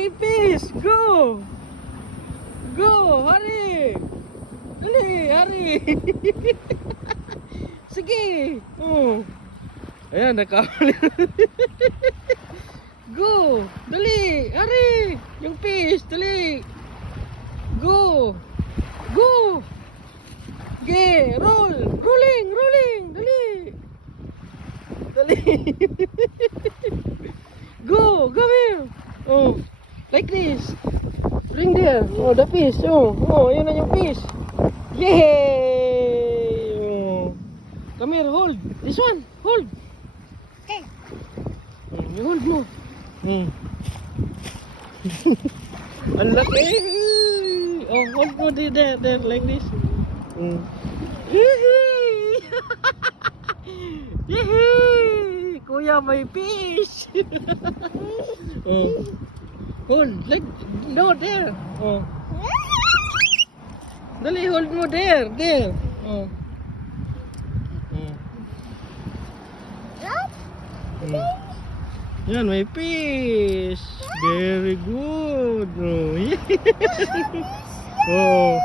may fish. Go. Go, hurry. Dali, hurry. Sige. Oh. Ayan, nakahuli. Go. Dali, hurry. Yung fish, dali. Go. Go. Okay, roll. Rolling, rolling. Dali. Dali. Go, come here. Oh, like this. Bring there. Oh, the fish. Oh, yun na yung fish. Yay! Oh. Come here, hold. This one, hold. Okay. You hold mo. Ang laki. Oh, hold mo there, like this. Yehey! Yehey! Kuya, may fish. Oh. Hold, like, no, there. Oh. Dali, hold mo there. Oh. Yan, may fish. Very good. Oh. Oh.